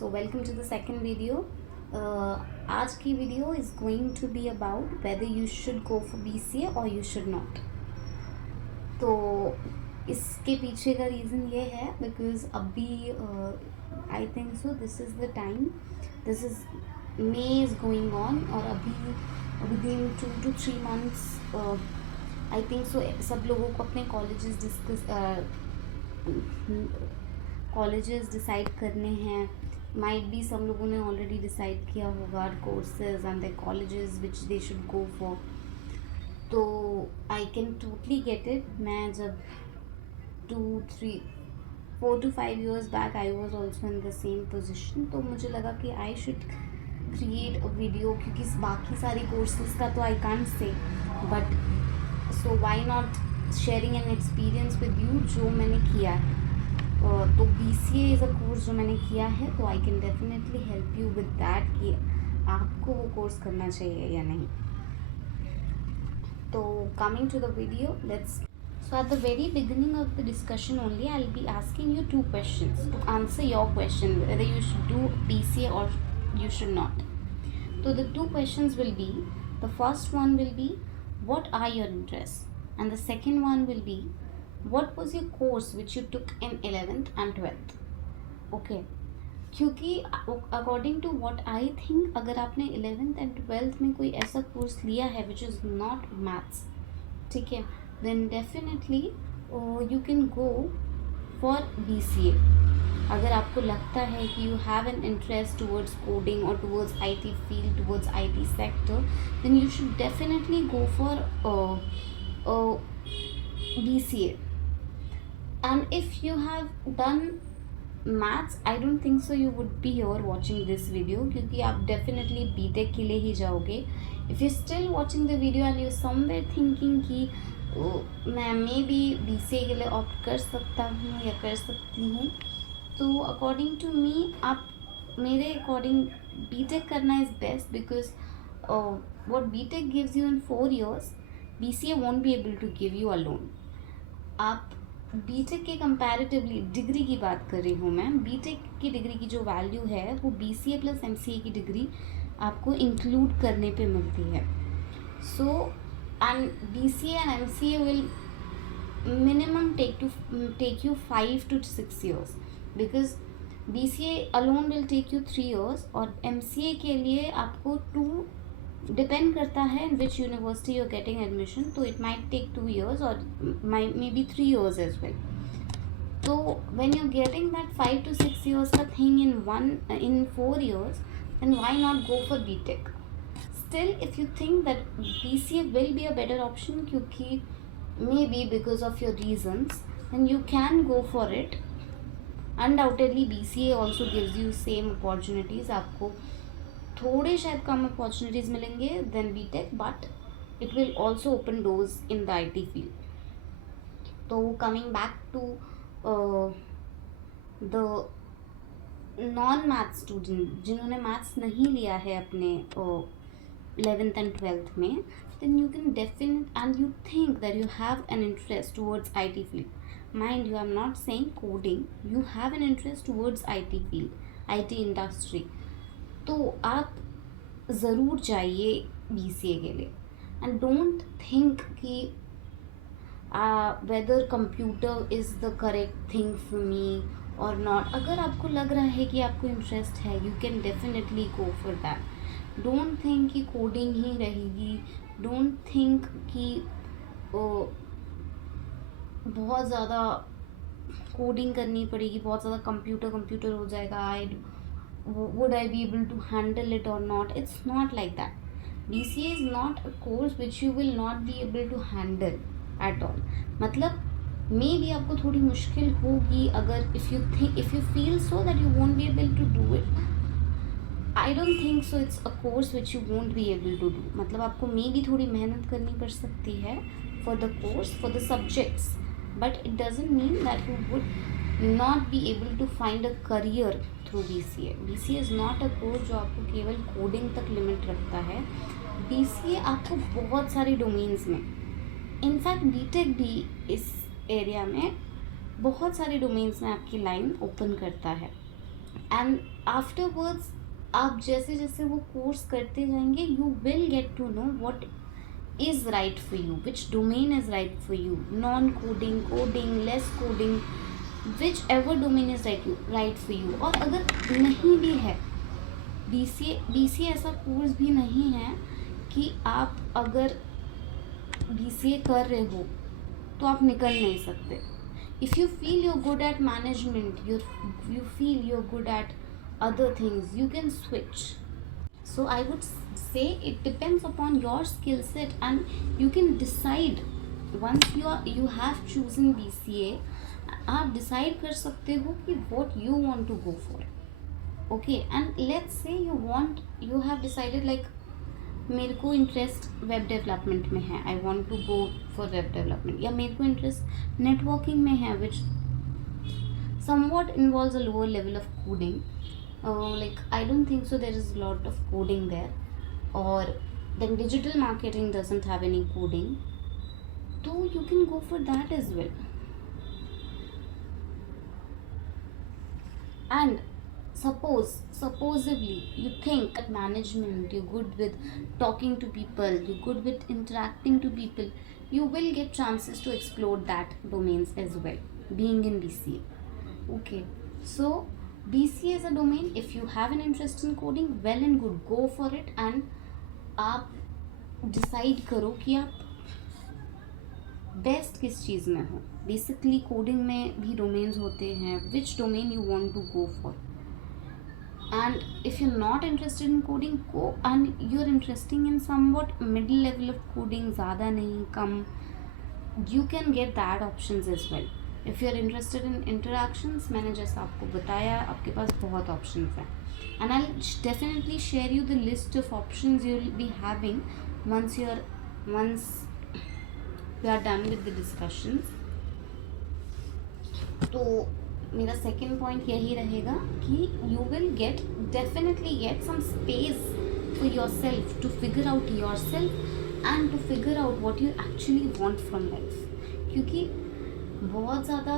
So welcome to the second video. आज की video is going to be about whether you should go for BCA or you should not. तो इसके पीछे का रीज़न ये है बिकॉज अभी I think so this is the time, this is may is going on और अभी दिन 2 to 3 months आई थिंक सो सब लोगों को अपने कॉलेजेस डिसाइड करने हैं. माइट बी सब लोगों ने ऑलरेडी डिसाइड किया होगा courses and the colleges which they should go for. तो I can totally get it. मैं जब 4 to 5 years back I was also in the same position, तो मुझे लगा कि I should create a video क्योंकि बाकी सारी कोर्सेज का तो I can't say, but so why not sharing an experience with you जो मैंने किया है. तो BCA इज़ अ कोर्स जो मैंने किया है, तो I can definitely help you with that कि आपको वो कोर्स करना चाहिए या नहीं. तो coming to the video, let's. So at the very beginning of the discussion only, I'll be asking you 2 questions to answer your question whether you should do BCA or you should not. So the 2 questions will be, the first one will be, what are your interests? And the second one will be, what was your course which you took in 11th and 12th? Okay. क्योंकि according to what I think, अगर आपने 11th and 12th में कोई ऐसा कोर्स लिया है which is not maths, ठीक है, then definitely you can go for BCA. अगर आपको लगता है कि you have an interest towards coding और towards IT field, towards IT sector, then you should definitely go for BCA. And if you have done maths, I don't think so you would be here watching this video, क्योंकि आप definitely BTech के लिए ही जाओगे. If you're still watching the video and you're somewhere thinking कि मैं may be BCA के लिए ऑप्ट कर सकता हूँ या कर सकती हूँ, तो अकॉर्डिंग टू मी आप मेरे अकॉर्डिंग BTech करना is best, because what BTech gives you in 4 years, BCA won't be able to give you alone. आप BTech के कंपैरेटिवली, डिग्री की बात कर रही हूँ मैं, BTech की डिग्री की जो वैल्यू है वो BCA प्लस MCA की डिग्री आपको इंक्लूड करने पे मिलती है. सो एंड BCA एंड MCA will minimum take you 5 to 6 years, because BCA alone will take you 3 years और MCA के लिए आपको 2 डिपेंड करता है in which university you are getting admission, तो इट माइट टेक 2 years और may be 3 years as well. तो when you are getting that 5 to 6 years का thing in 4 years, then why not go for BTech? Still, if you think that BCA will be a better option, क्योंकि maybe because of your reasons, then you can go for it. Undoubtedly BCA also gives you same opportunities. आपको थोड़े शायद कम opportunities मिलेंगे than BTech, but it will also open doors in the IT field. तो coming back to the non math student जिन्होंने maths नहीं लिया है अपने 11th एंड 12th में, then you can definite and you think that you have an interest towards IT field. Mind you, I am not saying coding, you have an interest towards IT field, IT industry, तो आप ज़रूर जाइए BCA के लिए. And don't think कि whether computer is the correct thing for me और not. अगर आपको लग रहा है कि आपको इंटरेस्ट है, you can definitely go for that. Don't think कि कोडिंग ही रहेगी. डोंट थिंक कि बहुत ज़्यादा कोडिंग करनी पड़ेगी, बहुत ज़्यादा कंप्यूटर हो जाएगा, would I be able to handle it or not? It's not like that. BCA is not a course which you will not be able to handle at all. मतलब मे बी आपको थोड़ी मुश्किल होगी अगर if you feel so that you won't be able to do it. I don't think so it's a course which you won't be able to do. मतलब आपको may be थोड़ी मेहनत करनी पड़ सकती है for the course, for the subjects, but it doesn't mean that you would not be able to find a career through BCA. BCA is not a course जो आपको केवल कोडिंग तक लिमिट रखता है. BCA आपको बहुत सारे डोमेन्स में, इनफैक्ट BTech भी इस एरिया में बहुत सारे डोमेन्स में आपकी लाइन ओपन करता है. एंड आफ्टरवर्ड्स आप जैसे जैसे वो कोर्स करते जाएंगे you will get to know what is right for you, which domain is right for you, non coding, coding, less coding, whichever domain is right for you. और अगर नहीं भी है, BCA ऐसा कोर्स भी नहीं है कि आप अगर BCA कर रहे हो तो आप निकल नहीं सकते. If you feel you're good at management, you feel you're good at other things, you can switch. So I would say it depends upon your skill set, and you can decide once you have chosen BCA. आप decide कर सकते हो कि what you want to go for. Okay, and let's say you have decided like मेरे को interest web development में है, I want to go for web development, या मेरे को इंटरेस्ट नेटवर्किंग में है which somewhat involves a lower level of coding. Like I don't think so there is a lot of coding there, or then digital marketing doesn't have any coding, so you can go for that as well. And supposedly you think at management you're good with talking to people, you're good with interacting to people, you will get chances to explore that domains as well being in BCA. Okay, so BCA is a domain. If you have an interest in coding, well and good, go for it. And आप डिसाइड करो कि आप बेस्ट किस चीज़ में हो. Basically coding में भी domains होते हैं, which domain you want to go for. And if you not interested in coding, go and you are interesting in somewhat middle level of coding, ज़्यादा नहीं कम, you can get that options as well. If you are interested in interactions, मैंने जैसा आपको बताया आपके पास बहुत ऑप्शंस हैं. And I definitely share you the list of options you will be having once we are done with the discussions. तो मेरा सेकेंड पॉइंट यही रहेगा कि you will definitely get some space for yourself to figure out yourself and to figure out what you actually want from life. क्योंकि बहुत ज़्यादा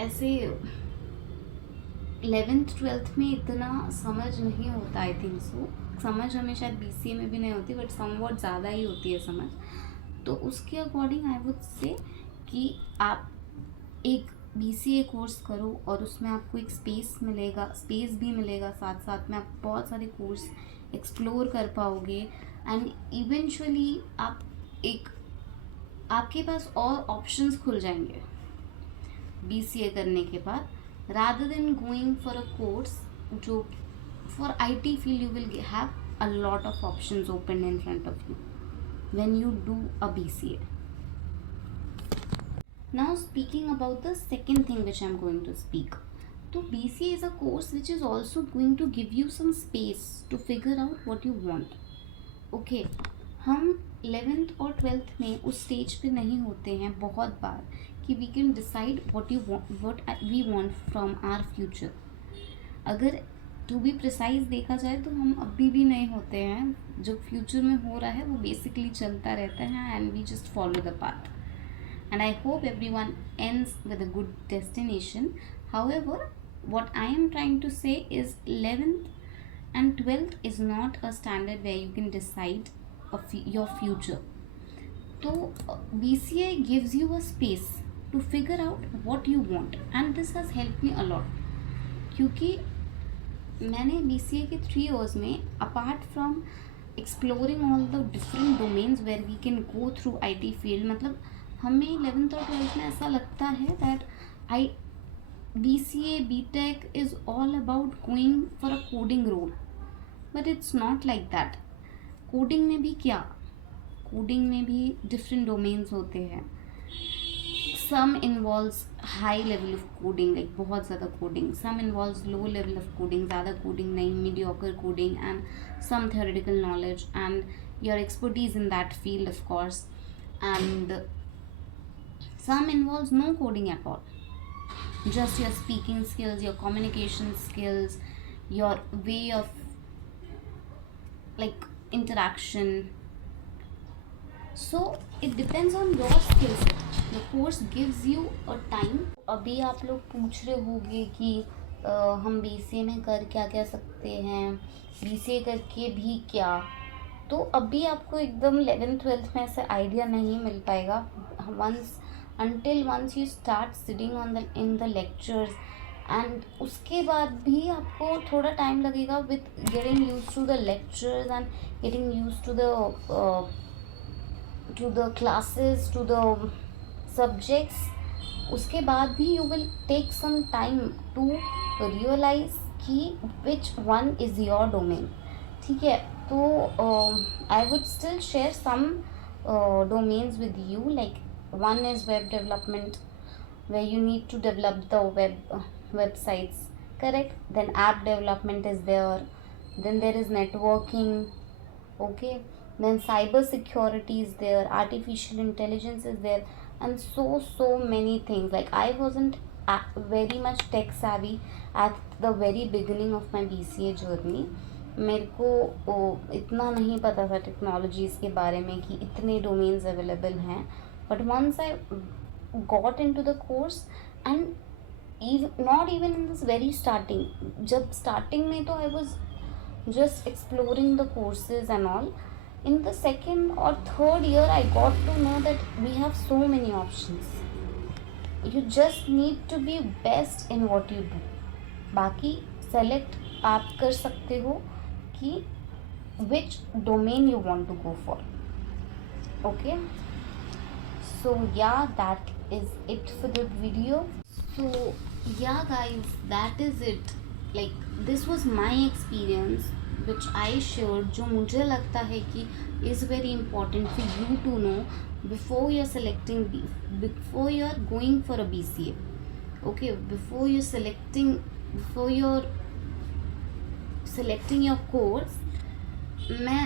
ऐसे 11th 12th में इतना समझ नहीं होता. आई थिंक सो समझ हमें शायद BCA में भी नहीं होती, बट समवॉट ज़्यादा ही होती है समझ. तो उसके अकॉर्डिंग आई वुड से कि आप एक BCA कोर्स करो और उसमें आपको एक स्पेस भी मिलेगा, साथ साथ में आप बहुत सारे कोर्स एक्सप्लोर कर पाओगे. एंड इवेंचुअली आपके पास और ऑप्शंस खुल जाएंगे BCA करने के बाद, rather than going for a course जो for IT field you will have a lot of options open in front of you when you do a BCA. Now speaking about the second thing which I am going to speak. So BCA is a course which is also going to give you some space to figure out what you want. Okay, हम 11th और 12th में उस स्टेज पे नहीं होते हैं बहुत बार कि we can decide what we want from our future. अगर टू बी प्रिसाइज देखा जाए तो हम अभी भी नहीं होते हैं. जो फ्यूचर में हो रहा है वो बेसिकली चलता रहता है and we just follow the path. And I hope everyone ends with a good destination. However, what I am trying to say is 11th and 12th is not a standard where you can decide your future. So BCA gives you a space to figure out what you want, and this has helped me a lot. क्योंकि मैंने BCA के 3 years में apart from exploring all the different domains where we can go through IT field, मतलब हमें 11th और 12th में ऐसा लगता है that BCA BTech is all about going for a coding role, but it's not like that. Coding में भी क्या, कोडिंग में भी डिफरेंट डोमेन्स होते हैं. Some involves high level of coding, like बहुत ज़्यादा coding. Some involves low level of coding, ज़्यादा कोडिंग नहीं, mediocre coding, and some theoretical knowledge and your expertise in that field of course. And some involves no coding at all, just your speaking skills, your communication skills, your way of like interaction. So it depends on your skill set. The course gives you a time. अभी आप लोग पूछ रहे होंगे कि हम बीसीए में कर क्या क्या सकते हैं, बीसीए करके भी क्या। तो अभी आपको एकदम 11th 12th में ऐसे आइडिया नहीं मिल पाएगा। Once once you start sitting on the in the lectures, and उसके बाद भी आपको थोड़ा टाइम लगेगा with getting use to the lectures and getting use to the classes, to the subjects. उसके बाद भी you will take some time to realise कि which one is your domain. ठीक है, तो I would still share some domains with you, like one is web development, where you need to develop the websites, correct? Then app development is there, then there is networking, okay, then cyber security is there, artificial intelligence is there, and so many things. Like I wasn't very much tech savvy at the very beginning of my BCA journey. मेरे को इतना नहीं पता था टेक्नोलॉजीज़ के बारे में कि इतने डोमेन्स अवेलेबल हैं, but once I got into the course, and not even in this very starting, जब स्टार्टिंग में तो I was just exploring the courses and all. In the second or third year I got to know that we have so many options. You just need to be best in what you do. बाकी select आप कर सकते हो कि which domain you want to go for. Okay, so yeah, that is it for the video. So yeah guys, that is it. Like this was my experience which I shared, जो मुझे लगता है कि is very important for you to know before you're selecting, before you're going for a BCA. Okay, before you're selecting your course, मैं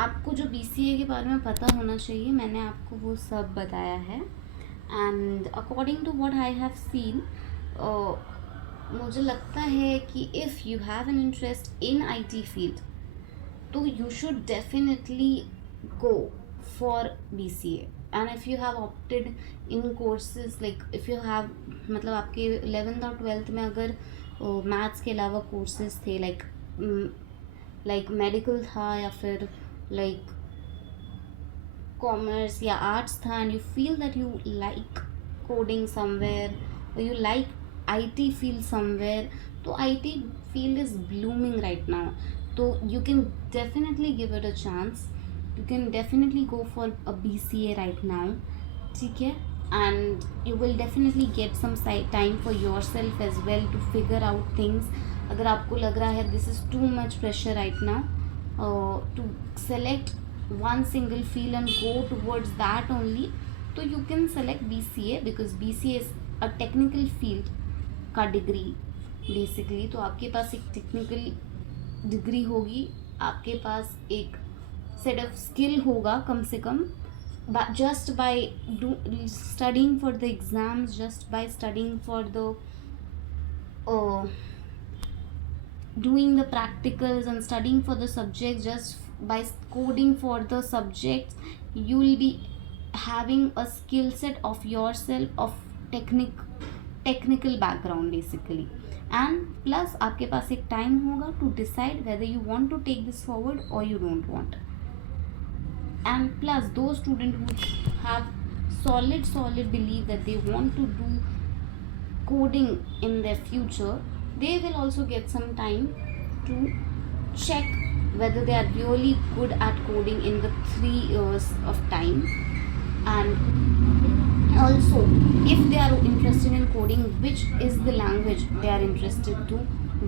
आपको जो BCA के बारे में पता होना चाहिए मैंने आपको वो सब बताया है। And according to what I have seen, मुझे लगता है कि if you have an interest in IT field तो you should definitely go for BCA। And if you have opted in courses, like if you have, मतलब आपके 11th और 12th में अगर मैथ्स के अलावा कोर्सेज थे, लाइक मेडिकल था या फिर लाइक कॉमर्स या आर्ट्स था, and you feel that you like coding somewhere, or you like IT field somewhere, तो IT field is blooming right now, so you can definitely give it a chance. You can definitely go for a BCA right now, ठीक है, and you will definitely get some time for yourself as well to figure out things. अगर आपको लग रहा है this is too much pressure right now to select one single field and go towards that only, तो you can select BCA because BCA is a technical field का degree basically. तो आपके पास एक टेक्निकल डिग्री होगी, आपके पास एक set of skill होगा कम से कम, just by studying for the exams, just by studying for the doing the practicals and studying for the subjects, just by coding for the subjects, you will be having a skill set of yourself of technical background basically. And plus आपके पास एक टाइम होगा to decide whether you want to take this forward or you don't want. And plus those students who have solid belief that they want to do coding in their future, they will also get some time to check whether they are really good at coding in the 3 years of time. And also if they are interested in coding, which is the language they are interested to,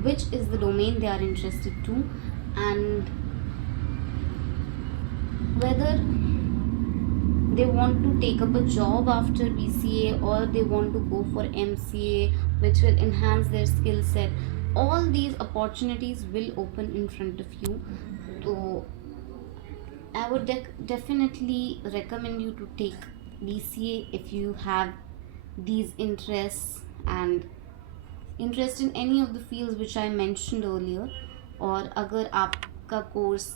which is the domain they are interested to, and whether they want to take up a job after BCA or they want to go for MCA, which will enhance their skill set. All these opportunities will open in front of you. So I would definitely recommend you to take BCA if you have these interests and interest in any of the fields which I mentioned earlier, और अगर आपका कोर्स